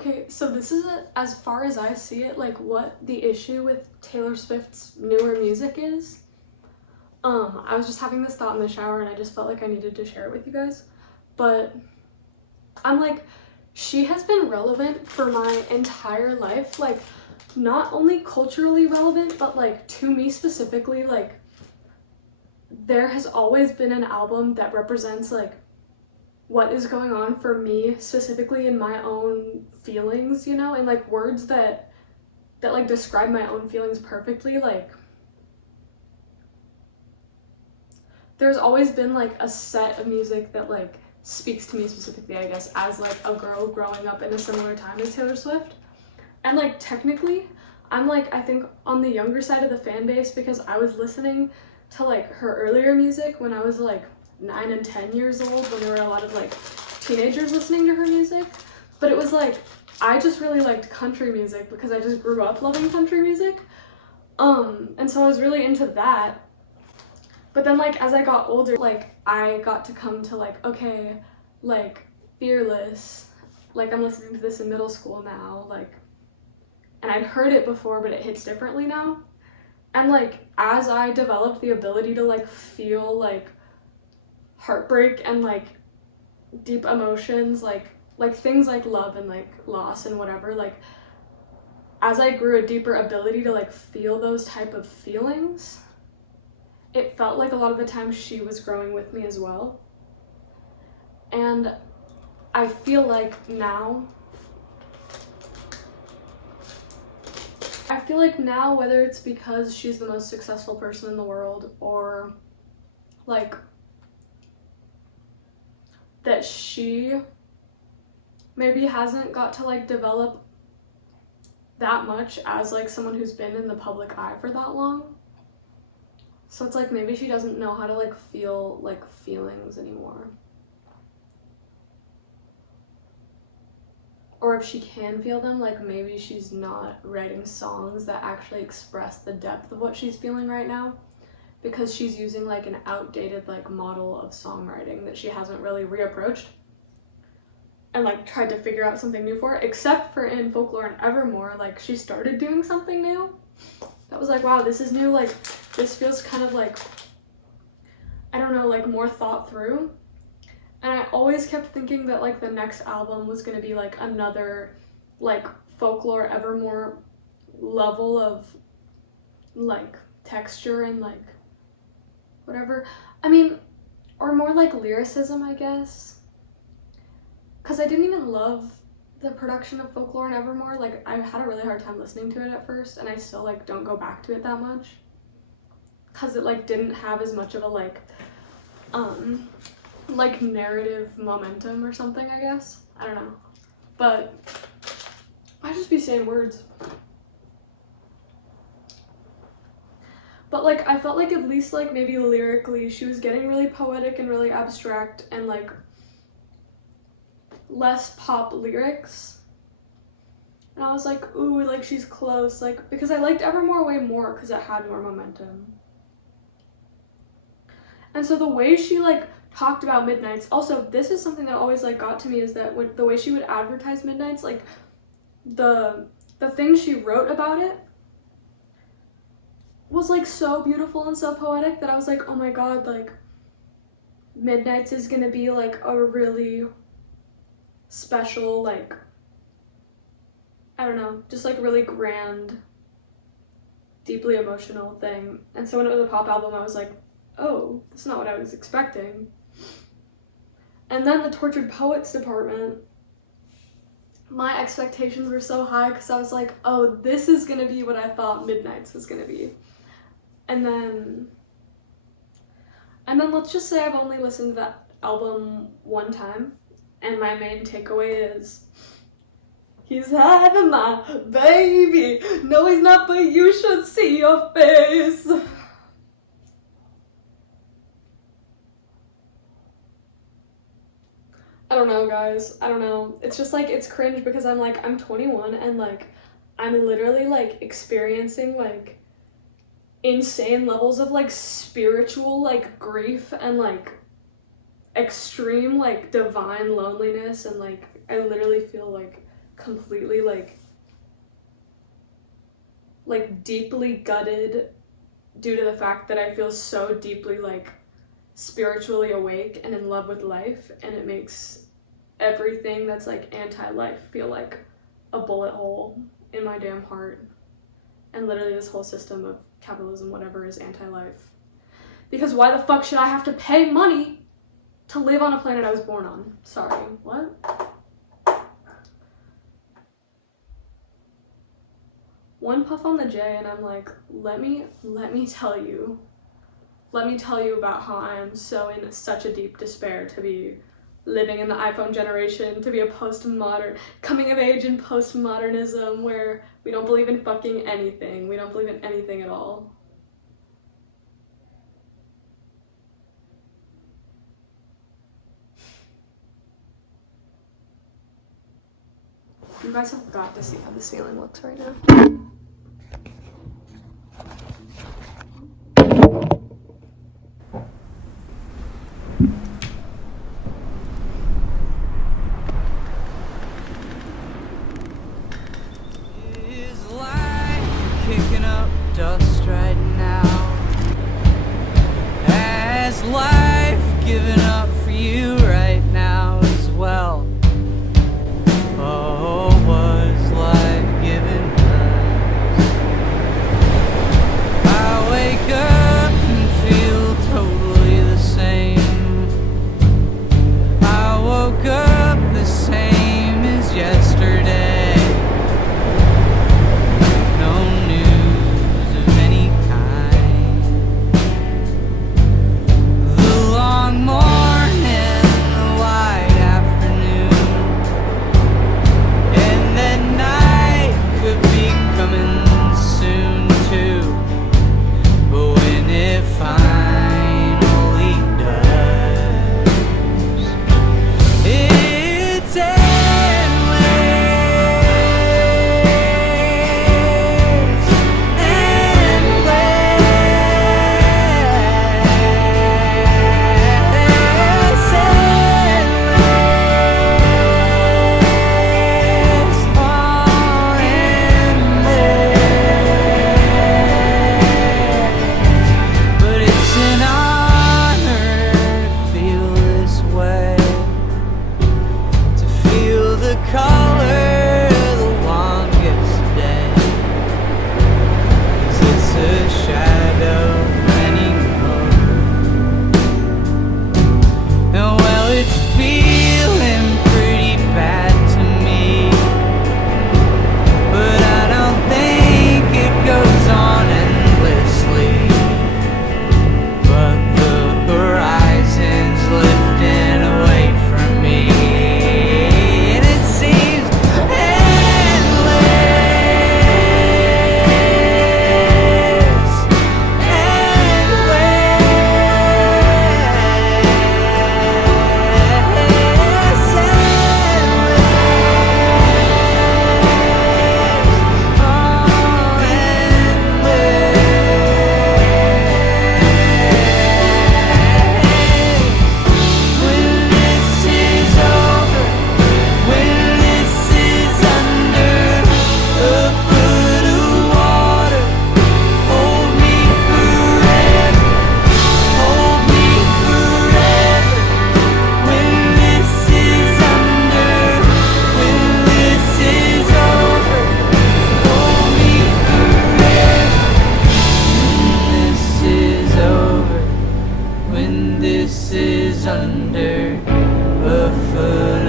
Okay, so this is, as far as I see it, like what the issue with Taylor Swift's newer music is. I was just having this thought in the shower and I just felt like I needed to share it with you guys. But I'm like, she has been relevant for my entire life, like not only culturally relevant, but like to me specifically, like there has always been an album that represents like what is going on for me specifically in my own feelings, you know, and like words that like describe my own feelings perfectly. Like there's always been like a set of music that like speaks to me specifically, I guess, as like a girl growing up in a similar time as Taylor Swift. And like technically I'm like, I think on the younger side of the fan base because I was listening to like her earlier music when I was like 9 and 10 years old, when there were a lot of like teenagers listening to her music. But it was like, I just really liked country music because I just grew up loving country music. And so I was really into that. But then like as I got older, like I got to come to like, okay, like Fearless, like I'm listening to this in middle school now, like, and I'd heard it before, but it hits differently now. And like as I developed the ability to like feel like heartbreak and like deep emotions, like things like love and like loss and whatever, like as I grew a deeper ability to like feel those type of feelings, it felt like a lot of the time she was growing with me as well. And I feel like now, whether it's because she's the most successful person in the world or like that she maybe hasn't got to like develop that much as like someone who's been in the public eye for that long. So it's like maybe she doesn't know how to like feel like feelings anymore. Or if she can feel them, like maybe she's not writing songs that actually express the depth of what she's feeling right now because she's using like an outdated like model of songwriting that she hasn't really reapproached and like tried to figure out something new for, except for in Folklore and Evermore, like she started doing something new that was like, wow, this is new, like this feels kind of like, I don't know, like more thought through. And I always kept thinking that like the next album was gonna be like another like Folklore Evermore level of like texture and like whatever. I mean, or more like lyricism, I guess. Cause I didn't even love the production of Folklore and Evermore. Like I had a really hard time listening to it at first, and I still like don't go back to it that much. Cause it like didn't have as much of a like narrative momentum or something, I guess. I don't know. But I just be saying words. But like I felt like at least like maybe lyrically she was getting really poetic and really abstract and like less pop lyrics. And I was like, ooh, like she's close, like because I liked Evermore way more because it had more momentum. And so the way she like talked about Midnights, also this is something that always like got to me, is that when the way she would advertise Midnights, like the things she wrote about it was like so beautiful and so poetic that I was like, oh my god, like Midnights is gonna be like a really special, like I don't know, just like really grand, deeply emotional thing. And so when it was a pop album, I was like, oh, that's not what I was expecting. And then the Tortured Poets department, my expectations were so high because I was like, oh, this is gonna be what I thought Midnights was gonna be. And then let's just say I've only listened to that album one time, and my main takeaway is, he's having my baby. No, he's not, but you should see your face. I don't know, guys. I don't know. It's just like, it's cringe because I'm like, I'm 21 and like, I'm literally like experiencing like insane levels of like spiritual like grief and like extreme like divine loneliness, and like I literally feel like completely like deeply gutted due to the fact that I feel so deeply like spiritually awake and in love with life, and it makes everything that's like anti-life feel like a bullet hole in my damn heart. And literally this whole system of capitalism, whatever, is anti-life. Because why the fuck should I have to pay money to live on a planet I was born on? Sorry, what? One puff on the J and I'm like, let me tell you about how I am so in such a deep despair to be living in the iPhone generation, to be a postmodern, coming of age in postmodernism where we don't believe in fucking anything. We don't believe in anything at all. You guys have got to see how the ceiling looks right now. Is life kicking up dust right now? Has life given up for you right now as well? Oh, was life given hers? I wake up and feel totally the same. I woke up the same as yesterday. No news of any kind. The long morning, the white afternoon, and then night could be coming soon too. But when it finally does, it's endless, all endless. But it's an honor to feel this way, to feel the color of the longest day. 'Cause it's a shadow anymore. And well, it's feeling pretty bad to me, but I don't think it goes on endlessly. But the horizon's lifting away from me, and it seems endless, when this is over, when this is under a foot of water, hold me forever, hold me forever. When this is under, when this is over, hold me forever. When this is over, when this is under a foot